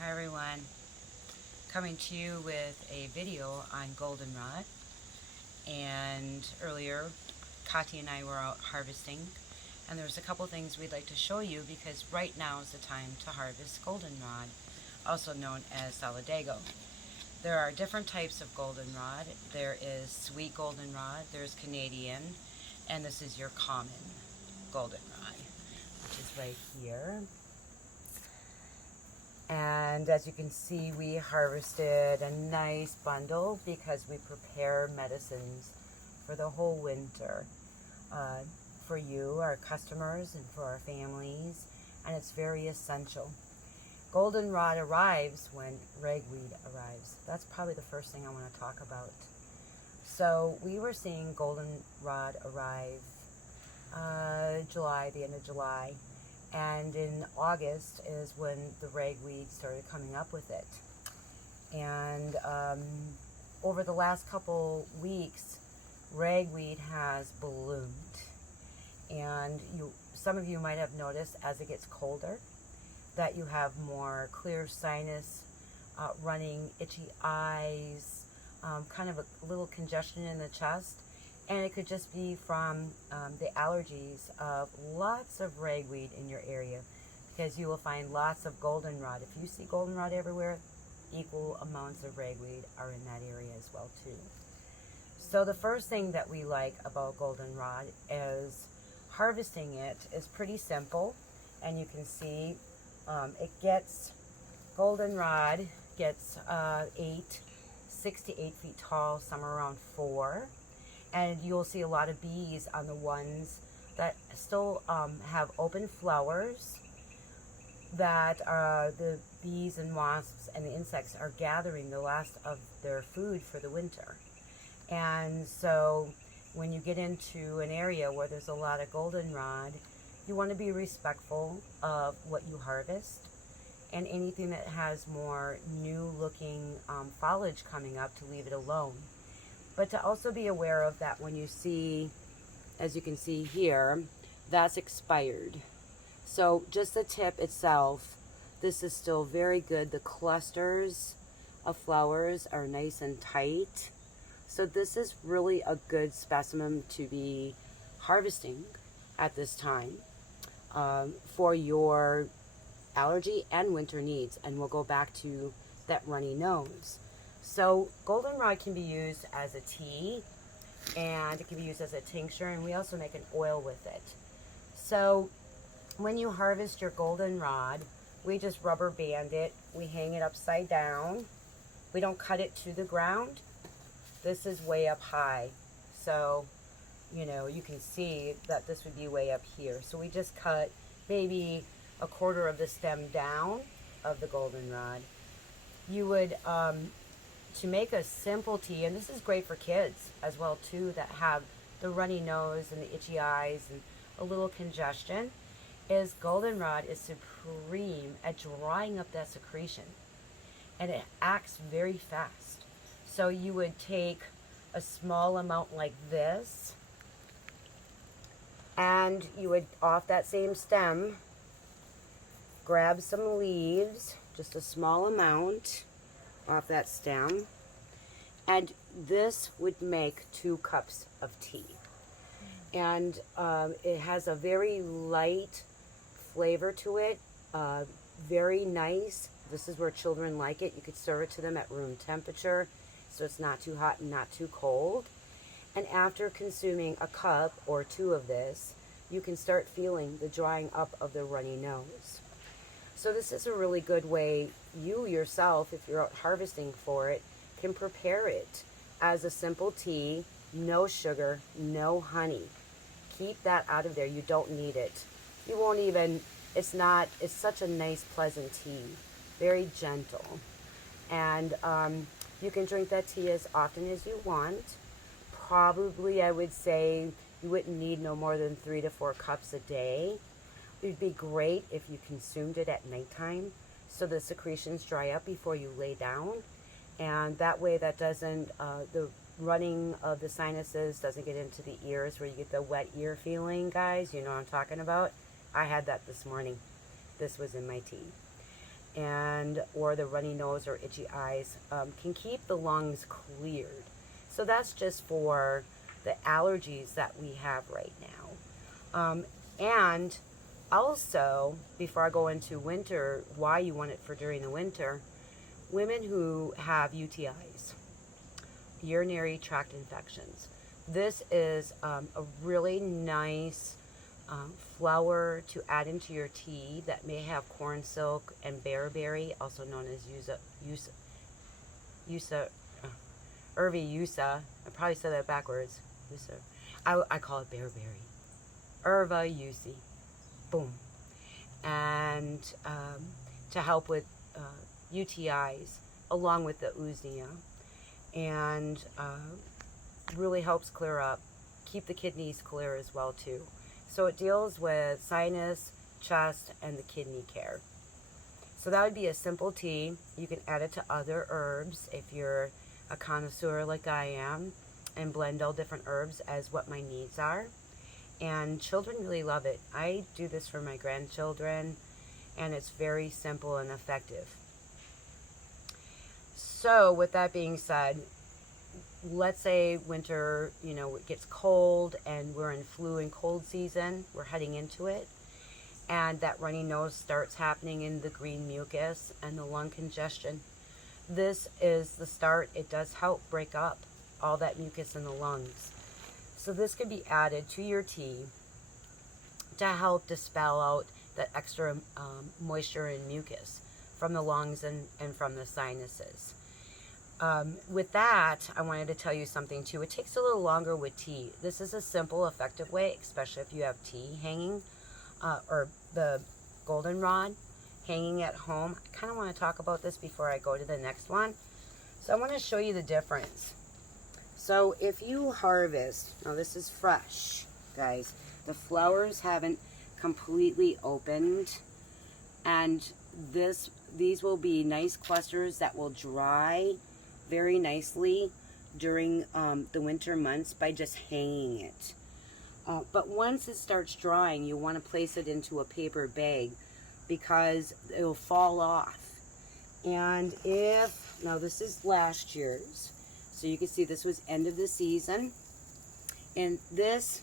Hi everyone, coming to you with a video on goldenrod. And earlier, Kati and I were out harvesting, and there's a couple things we'd like to show you because right now is the time to harvest goldenrod, also known as solidago. There are different types of goldenrod. There is sweet goldenrod, there's Canadian, and this is your common goldenrod, which is right here. And as you can see, we harvested a nice bundle because we prepare medicines for the whole winter for you, our customers, and for our families, and it's very essential. Goldenrod arrives when ragweed arrives. That's probably the first thing I want to talk about. So we were seeing goldenrod arrive the end of July. And in August is when the ragweed started coming up with it. And over the last couple weeks, ragweed has ballooned. And some of you might have noticed as it gets colder that you have more clear sinus, running, itchy eyes, kind of a little congestion in the chest. And it could just be from the allergies of lots of ragweed in your area, because you will find lots of goldenrod. If you see goldenrod everywhere, equal amounts of ragweed are in that area as well too. So the first thing that we like about goldenrod is harvesting it is pretty simple, and you can see goldenrod gets 6 to 8 feet tall, some around 4. And you'll see a lot of bees on the ones that still have open flowers that the bees and wasps and the insects are gathering the last of their food for the winter. And so when you get into an area where there's a lot of goldenrod, you want to be respectful of what you harvest, and anything that has more new looking foliage coming up, to leave it alone. But to also be aware of that when you see, as you can see here, that's expired. So just the tip itself, this is still very good. The clusters of flowers are nice and tight. So this is really a good specimen to be harvesting at this time for your allergy and winter needs. And we'll go back to that runny nose. So goldenrod can be used as a tea, and it can be used as a tincture, and we also make an oil with it. So when you harvest your goldenrod, we just rubber band it. We hang it upside down. We don't cut it to the ground. This is way up high. So, you can see that this would be way up here. So we just cut maybe a quarter of the stem down of the goldenrod. You would... to make a simple tea, and this is great for kids as well too, that have the runny nose and the itchy eyes and a little congestion, is goldenrod is supreme at drying up that secretion, and it acts very fast. So you would take a small amount like this, and you would, off that same stem, grab some leaves, just a small amount off that stem, and this would make 2 cups of tea. And it has a very light flavor to it, very nice. This is where children like it. You could serve it to them at room temperature, so it's not too hot and not too cold. And after consuming a cup or 2 of this, you can start feeling the drying up of the runny nose. So this is a really good way you yourself, if you're out harvesting for it, can prepare it as a simple tea, no sugar, no honey. Keep that out of there. You don't need it. You won't even, it's such a nice, pleasant tea. Very gentle. And you can drink that tea as often as you want. Probably, I would say, you wouldn't need no more than 3 to 4 cups a day. It would be great if you consumed it at nighttime, so the secretions dry up before you lay down, and that way that doesn't, the running of the sinuses doesn't get into the ears where you get the wet ear feeling, guys. You know what I'm talking about? I had that this morning. This was in my tea. and or the runny nose or itchy eyes can keep the lungs cleared. So that's just for the allergies that we have right now. And also, before I go into winter, why you want it for during the winter, women who have UTIs, urinary tract infections. This is a really nice flower to add into your tea that may have corn silk and bearberry, also known as Urva. I probably said that backwards. I call it bearberry. Urva Yusi. Boom. And to help with UTIs, along with the usnea, and really helps clear up, keep the kidneys clear as well too. So it deals with sinus, chest, and the kidney care. So that would be a simple tea. You can add it to other herbs if you're a connoisseur like I am, and blend all different herbs as what my needs are. And children really love it. I do this for my grandchildren, and it's very simple and effective. So with that being said, let's say winter, it gets cold and we're in flu and cold season, we're heading into it, and that runny nose starts happening in the green mucus and the lung congestion. This is the start. It does help break up all that mucus in the lungs. So this could be added to your tea to help dispel out that extra moisture and mucus from the lungs and from the sinuses. With that, I wanted to tell you something too. It takes a little longer with tea. This is a simple, effective way, especially if you have tea hanging or the goldenrod hanging at home. I kind of want to talk about this before I go to the next one. So I want to show you the difference. So if you harvest, now this is fresh, guys. The flowers haven't completely opened, and these will be nice clusters that will dry very nicely during the winter months by just hanging it. But once it starts drying, you want to place it into a paper bag because it will fall off. And now this is last year's, so you can see this was end of the season, and this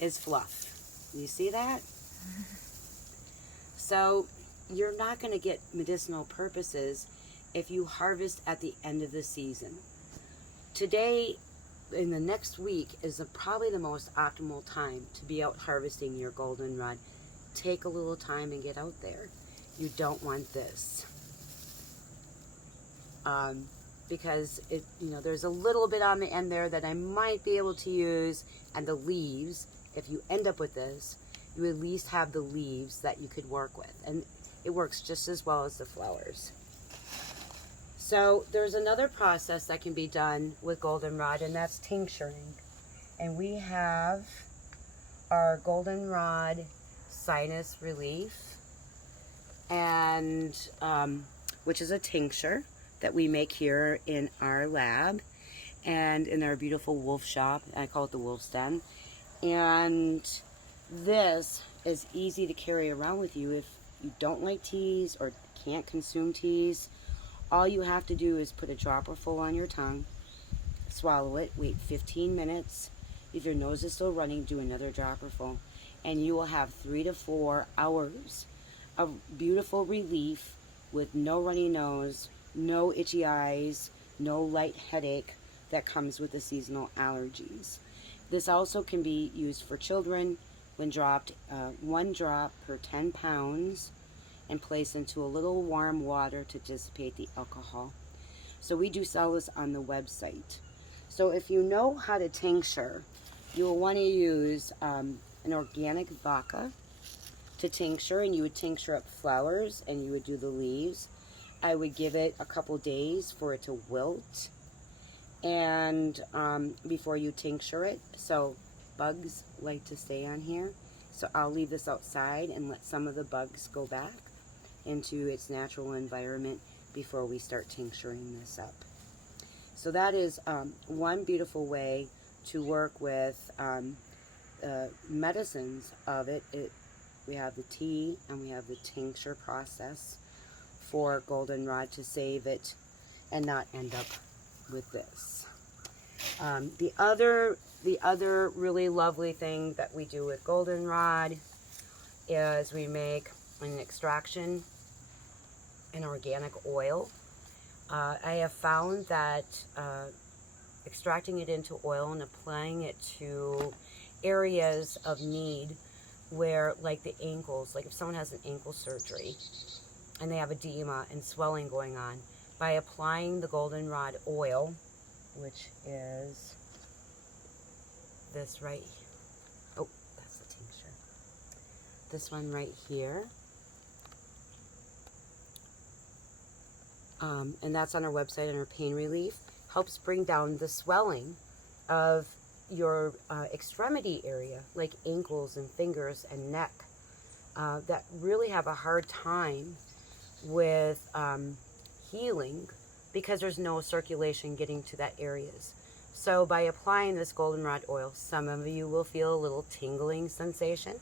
is fluff. You see that? So you're not going to get medicinal purposes if you harvest at the end of the season. Today, in the next week, is probably the most optimal time to be out harvesting your goldenrod. Take a little time and get out there. You don't want this. Because there's a little bit on the end there that I might be able to use, and the leaves, if you end up with this, you at least have the leaves that you could work with, and it works just as well as the flowers. So there's another process that can be done with goldenrod, and that's tincturing. And we have our goldenrod sinus relief, and which is a tincture that we make here in our lab and in our beautiful wolf shop. I call it the wolf's den. And this is easy to carry around with you if you don't like teas or can't consume teas. All you have to do is put a dropper full on your tongue, swallow it, wait 15 minutes. If your nose is still running, do another dropper full, and you will have 3 to 4 hours of beautiful relief with no runny nose, no itchy eyes, no light headache that comes with the seasonal allergies. This also can be used for children when dropped 1 drop per 10 pounds and placed into a little warm water to dissipate the alcohol. So we do sell this on the website. So if you know how to tincture, you will want to use an organic vodka to tincture, and you would tincture up flowers and you would do the leaves. I would give it a couple days for it to wilt, and before you tincture it. So bugs like to stay on here, so I'll leave this outside and let some of the bugs go back into its natural environment before we start tincturing this up. So that is one beautiful way to work with medicines of it. We have the tea and we have the tincture process for goldenrod to save it and not end up with this. The other really lovely thing that we do with goldenrod is we make an extraction, an organic oil. I have found that extracting it into oil and applying it to areas of need where, like the ankles, like if someone has an ankle surgery and they have edema and swelling going on, by applying the goldenrod oil, which is this right, oh, that's the tincture, this one right here, and that's on our website under pain relief, helps bring down the swelling of your extremity area, like ankles and fingers and neck, that really have a hard time with healing because there's no circulation getting to that areas. So by applying this goldenrod oil, some of you will feel a little tingling sensation,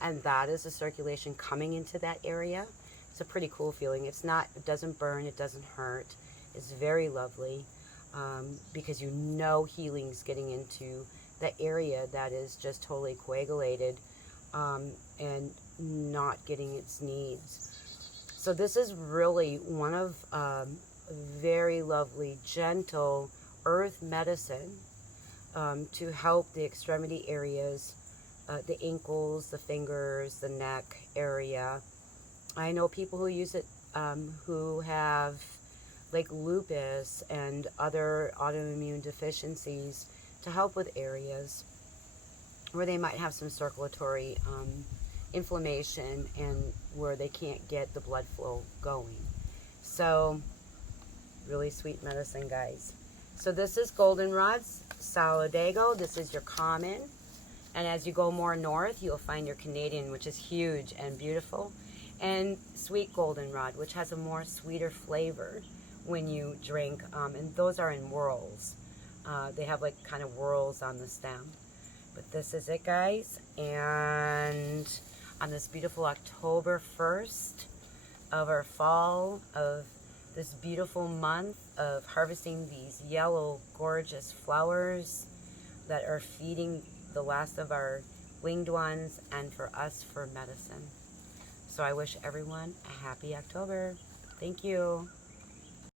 and that is the circulation coming into that area. It's a pretty cool feeling. It doesn't burn, it doesn't hurt. It's very lovely because you know healing's getting into the area that is just totally coagulated and not getting its needs. So this is really one of very lovely, gentle earth medicine to help the extremity areas, the ankles, the fingers, the neck area. I know people who use it who have like lupus and other autoimmune deficiencies to help with areas where they might have some circulatory inflammation and where they can't get the blood flow going. So really sweet medicine, guys. So this is goldenrod, solidago. This is your common. And as you go more north, you'll find your Canadian, which is huge and beautiful. And sweet goldenrod, which has a more sweeter flavor when you drink. And those are in whorls. They have like kind of whorls on the stem. But this is it, guys. And on this beautiful October 1st of our fall, of this beautiful month of harvesting these yellow, gorgeous flowers that are feeding the last of our winged ones and for us for medicine. So I wish everyone a happy October. Thank you.